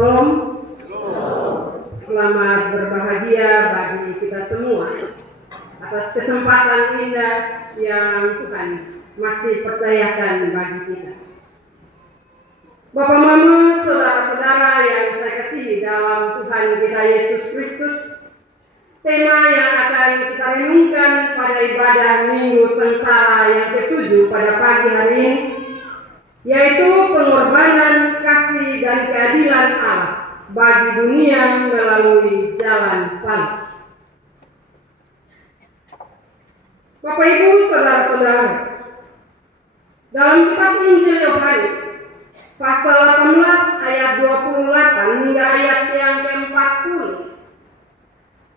Shalom. Selamat berbahagia bagi kita semua atas kesempatan indah yang Tuhan masih percayakan bagi kita. Bapak, Mama, saudara-saudara yang saya kasihi dalam Tuhan kita Yesus Kristus, tema yang akan kita renungkan pada ibadah Minggu Sengsara yang ke-7 pada pagi hari ini, yaitu pengorbanan, kasih, dan keadilan Allah bagi dunia melalui jalan salib. Bapak, Ibu, saudara-saudara, dalam kitab Injil Yohanes pasal 18 ayat 28 hingga ayat yang ke-40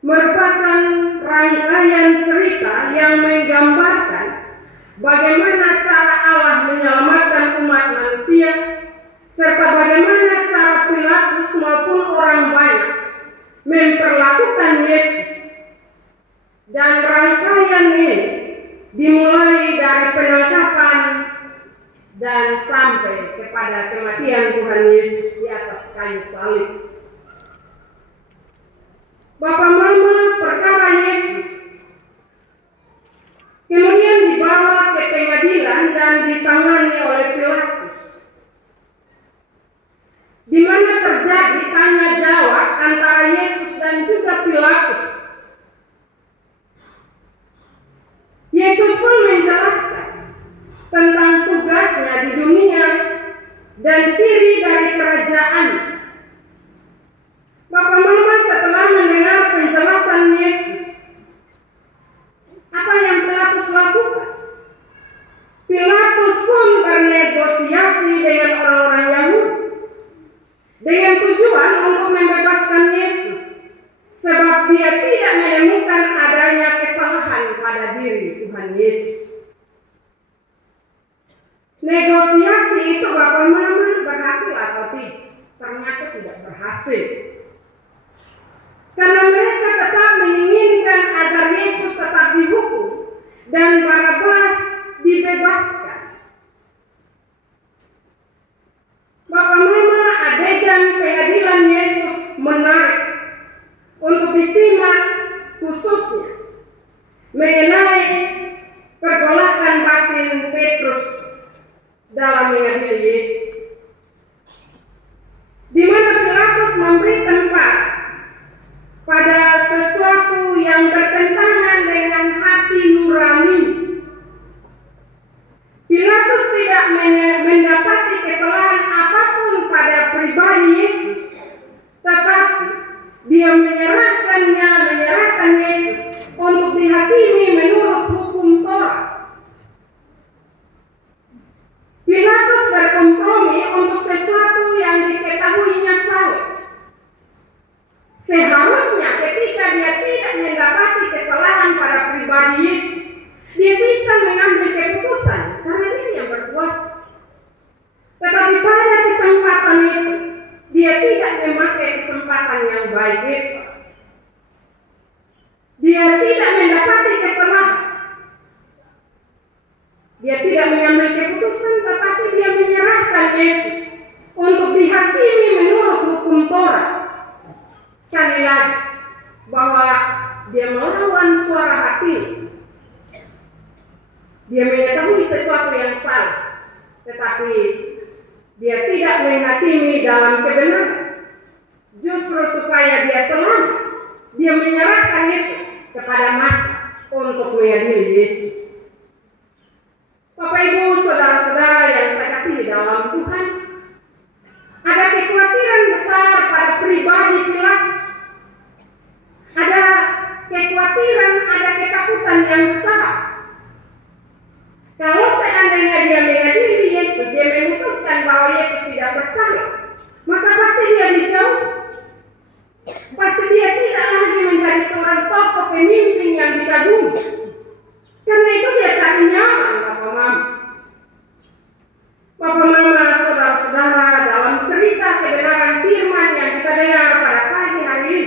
merupakan rangkaian cerita yang menggambarkan bagaimana cara Allah menyelamatkan umat manusia, serta bagaimana cara Pilatus maupun orang banyak memperlakukan Yesus. Dan rangkaian ini dimulai dari penangkapan dan sampai kepada kematian Tuhan Yesus di atas kayu salib. Bapak, Mama, perkara Yesus kemudian dibawa ke pengadilan dan ditangani oleh Pilatus, di mana terjadi tanya jawab antara Yesus dan juga Pilatus. Yesus pun menjelaskan tentang tugasnya di dunia dan ciri dari kerajaan. Bapak, Mama, setelah mendengar penjelasan Yesus, apa yang Pilatus lakukan? Pilatus pun bernegosiasi dengan orang-orang Yahudi dengan tujuan untuk membebaskan Yesus, sebab dia tidak menemukan adanya kesalahan pada diri Tuhan Yesus. Negosiasi itu, Bapak, Mama, berhasil atau tidak? Ternyata tidak berhasil. Karena mereka tetap menginginkan agar Yesus tetap dihukum dan Barabas dibebaskan. Bapak, Mama, adegan pengadilan Yesus menarik untuk disimak, khususnya mengenai pergolakan batin Petrus dalam mengadili Yesus, di mana Pilatus memberi tempat pada sesuatu yang bertentangan dengan hati nurani. Pilatus tidak mendapati kesalahan apapun pada pribadi Yesus, tetapi dia menyerahkan Yesus untuk dihakimi menurut hukum Taurat. Pilatus berkompromi untuk sesuatu yang diketahuinya salah. Seharusnya ketika dia tidak mendapati kesalahan pada pribadi Yesus, dia bisa mengambil keputusan karena dia yang berkuasa. Tetapi pada kesempatan itu, dia tidak memakai kesempatan yang baik itu. Dia tidak mendapati kesalahan. Dia tidak mengambil keputusan, tetapi dia menyerahkan Yesus untuk dihakimi menurut hukum Taurat. Sekali lagi, bahwa dia melawan suara hati. Dia mengetahui sesuatu yang salah, tetapi dia tidak menghakimi dalam kebenaran. Justru supaya dia selamat, dia menyerahkan itu kepada massa untuk mengadili Yesus. Bapak, Ibu, saudara-saudara yang saya kasihi dalam Tuhan, ada kekhawatiran besar pada pribadi Pilatus. Ada kekhawatiran, ada ketakutan yang besar. Kalau seandainya dia mengadili Yesus, dia memutuskan bahwa Yesus tidak bersalah, maka pasti dia dijauh. Pasti dia tidak lagi menjadi seorang tokoh pemimpin yang dikagumi. Karena itu dia cari nyaman, Bapak, Mama. Bapak, Mama, saudara-saudara, dalam cerita kebenaran firman yang kita dengar pada pagi hari ini,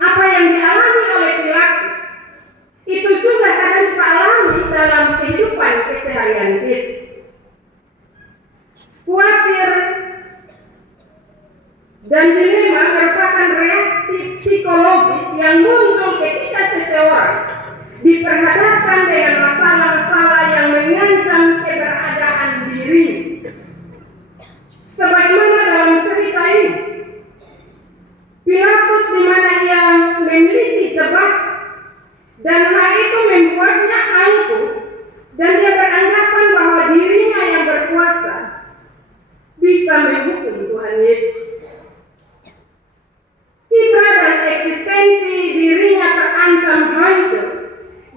apa yang dialami oleh Pilatus itu juga kadang kita alami dalam kehidupan keseharian kita. Khawatir Dan dilema merupakan reaksi psikologis yang muncul ketika seseorang diperhadapkan dengan masalah-masalah yang mengancam keberadaan diri. Sebagaimana dalam cerita ini, Pilatus di mana ia memiliki jabatan dan hal itu membuatnya angkuh dan dia beranggapan bahwa dirinya yang berkuasa bisa menghukum Tuhan Yesus. Citra dan eksistensi dirinya terancam hancur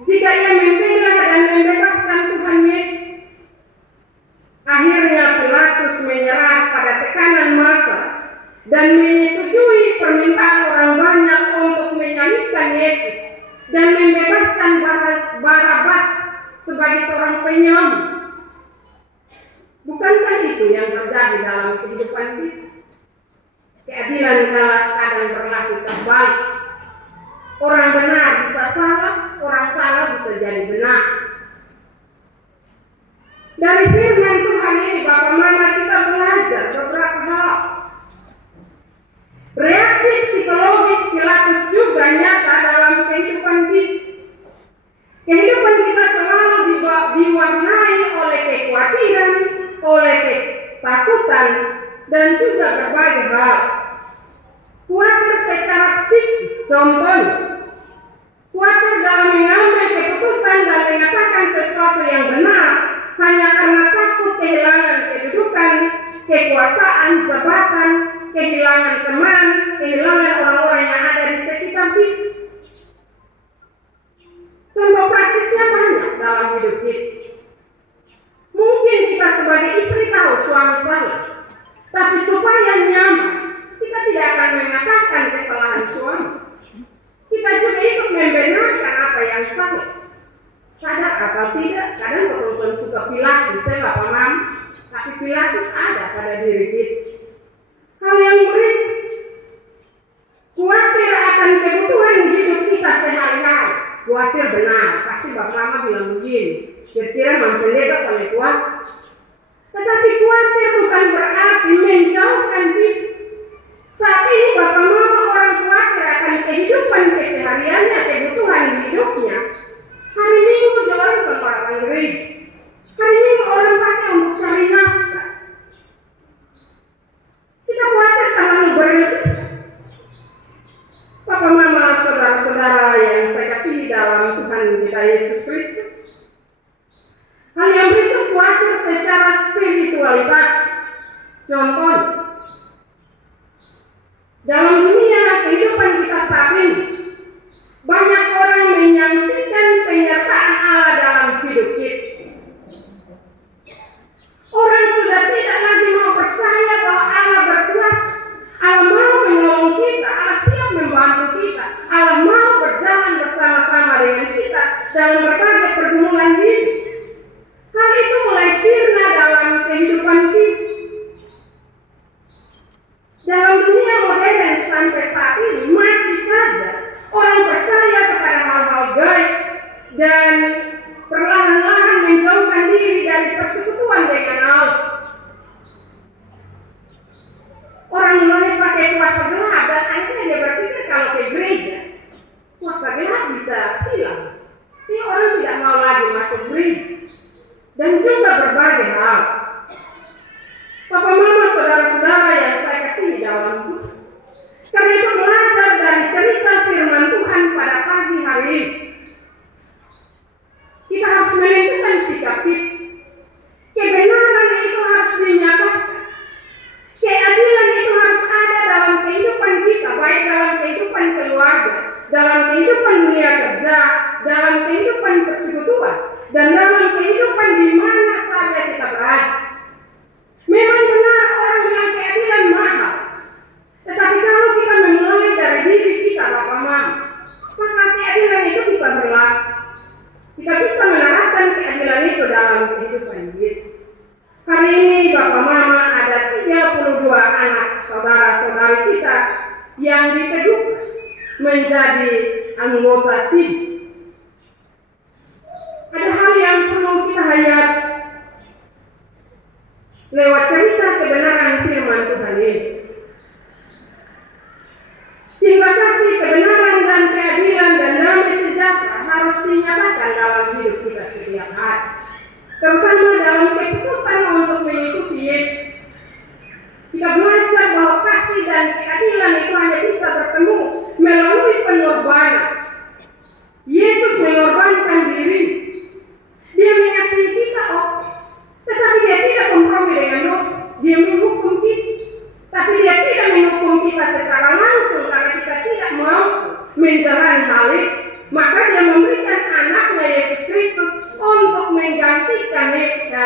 jika ia membela dan membebaskan Tuhan Yesus. Akhirnya Pilatus menyerah pada tekanan massa dan menyetujui permintaan orang banyak untuk menyalibkan Yesus dan membebaskan Barabas sebagai seorang penyamar. Bukankah itu yang terjadi dalam kehidupan kita? Keadilan kadang berlaku terbalik. Orang benar bisa salah, orang salah bisa jadi benar. Dari firman Tuhan ini, Bapak Mama, kita belajar beberapa hal. Reaksi psikologis Pilatus juga nyata dalam kehidupan kita. Kehidupan kita selalu diwarnai oleh kekhawatiran, oleh ketakutan, dan juga berbagai hal. Khawatir secara psikis, contohnya, khawatir dalam mengambil keputusan dan mengatakan sesuatu yang benar hanya karena takut kehilangan kedudukan, kekuasaan, jabatan, kehilangan teman, kehilangan orang-orang yang ada di sekitar kita. Contoh praktisnya banyak dalam hidup kita. Mungkin kita sebagai istri tahu suami salah, tapi supaya nyaman, kita tidak akan mengatakan kesalahan suami. Kita juga ikut membenarkan apa yang salah. Sadar atau tidak, kadang betul-betul suka Pilatus, saya nggak paham, tapi Pilatus ada pada diri kita. Hal yang berikut, khawatir akan kebutuhan hidup kita sehari-hari. Khawatir benar, pasti Bapak Mama bilang begini, kira-kira mempelita sampai kuat. Tetapi khawatir bukan berarti menjauhkan kita. Saat ini Bapak Mama orang khawatir akan kehidupan kesehariannya, kebutuhan hidupnya. Hari Minggu orang sembarangan gereja. Hari Minggu orang pakai untuk cari nafkah. Kita khawatir terlalu berlebihan. Bapak Mama, saudara-saudara yang saya kasihi dalam Tuhan kita Yesus Kristus. Hal yang berikut khawatir secara spiritualitas. Contoh, dalam dunia kehidupan kita saat ini, banyak orang menyaksikan penyertaan Allah dalam hidup kita. Orang sudah tidak lagi mau percaya bahwa Allah berkuasa. Allah mau menolong kita, Allah siap membantu kita, Allah mau berjalan bersama-sama dengan kita dalam berbagai pergumulan hidup. Hal itu mulai sirna dalam kehidupan kita. Dalam dunia modern sampai saat ini masih saja orang percaya kepada hal-hal gaib dan perlahan-lahan menjauhkan diri dari persekutuan dengan Allah. Orang mulai pakai kuasa gelap dan akhirnya dia berpikir kalau ke gereja kuasa gelap bisa hilang. Jadi orang tidak mau lagi masuk gereja dan juga berbagai hal. Bapak Mama, saudara-saudara yang saya kasih dalam Tuhan. Karena itu belajar dari cerita firman Tuhan pada pagi hari ini. Kita harus menentukan sikap kita. Kebenaran itu harus dinyatakan. Keadilan itu harus ada dalam kehidupan kita, baik dalam kehidupan keluarga, dalam kehidupan dunia kerja, dalam kehidupan persekutuan, dan dalam kehidupan di mana saja kita berada. Memang benar orang bilang keadilan mahal. Tetapi kalau kita memulai dari diri kita, Bapak Mama, maka keadilan itu bisa berlaku. Kita bisa menerapkan keadilan itu dalam kehidupan kita. Hari ini Bapak Mama ada 32 anak saudara-saudari kita yang diteguhkan menjadi anggota SID. Ada hal yang perlu kita hayati lewat cerita kebenaran firman Tuhan ini. dinyatakan dalam hidup kita setiap hari, terutama dalam keputusan untuk mengikuti Yesus. Kita belajar bahwa kasih dan keadilan itu hanya bisa bertemu melalui pengorbanan. Yesus mengorbankan diri. Dia mengasihi kita, oke. Tetapi dia tidak kompromi dengan dosa. Dia menghukum kita. Tapi dia tidak menghukum kita secara langsung karena kita tidak mampu menjalani hal itu. Maka dia memberikan anaknya Yesus Kristus untuk menggantikan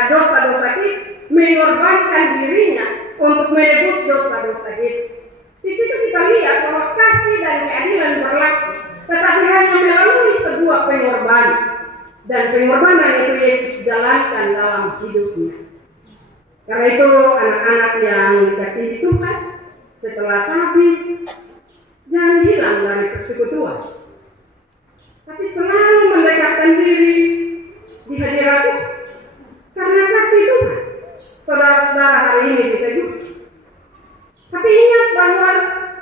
dosa-dosa kita, mengorbankan dirinya untuk menebus dosa-dosa kita. Di situ kita lihat bahwa kasih dan keadilan berlaku, tetapi hanya melalui sebuah pengorbanan. Dan pengorbanan itu Yesus jalankan dalam hidupnya. Karena itu anak-anak yang dikasihi Tuhan, setelah habis, jangan hilang dari persekutuan, tapi selalu mendekatkan diri di hadirat Tuhan. Karena kasih Tuhan, saudara-saudara hari ini ditegur. Tapi ingat bahwa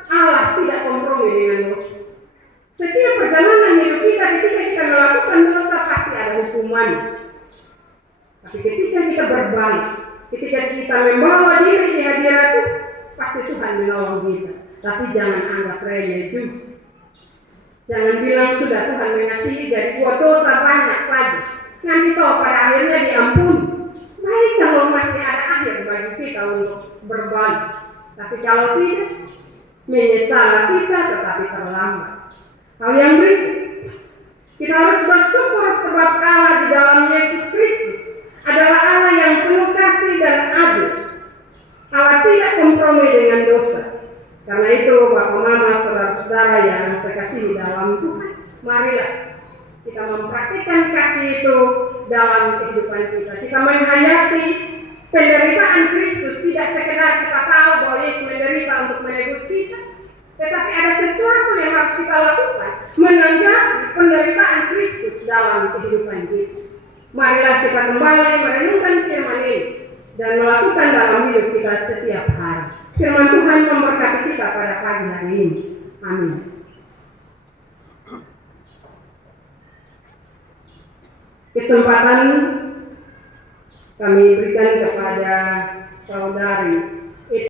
Allah tidak kompromi dengan dosa. Setiap perjalanan hidup kita, ketika kita melakukan dosa pasti ada hukuman. Tapi ketika kita berbalik, ketika kita membawa diri di hadirat Tuhan, pasti Tuhan menolong kita. Tapi jangan anggap remeh juga. Jangan bilang sudah Tuhan mengasihi dari buat dosa banyak saja. Nanti tahu pada akhirnya diampuni. Baik kalau masih ada akhir bagi kita untuk berbalik. Tapi kalau tidak, menyesal kita tetapi terlambat. Hal yang berikut, kita harus bersyukur sebab Allah di dalam Yesus Kristus adalah Allah yang penuh kasih dan adil. Allah tidak kompromi dengan dosa. Karena itu Bapak Mama, saudara-saudara yang saya kasihi dalam Tuhan, marilah kita mempraktikkan kasih itu dalam kehidupan kita. Kita menghayati penderitaan Kristus, tidak sekedar kita tahu bahwa Yesus menderita untuk menebus kita, tetapi ada sesuatu yang harus kita lakukan, menanggapi penderitaan Kristus dalam kehidupan kita. Marilah kita kembali merenungkan firman ini dan melakukan dalam hidup kita setiap hari. Firman Tuhan memberkati kita pada pagi hari ini. Amin. Kesempatan kami berikan kepada saudari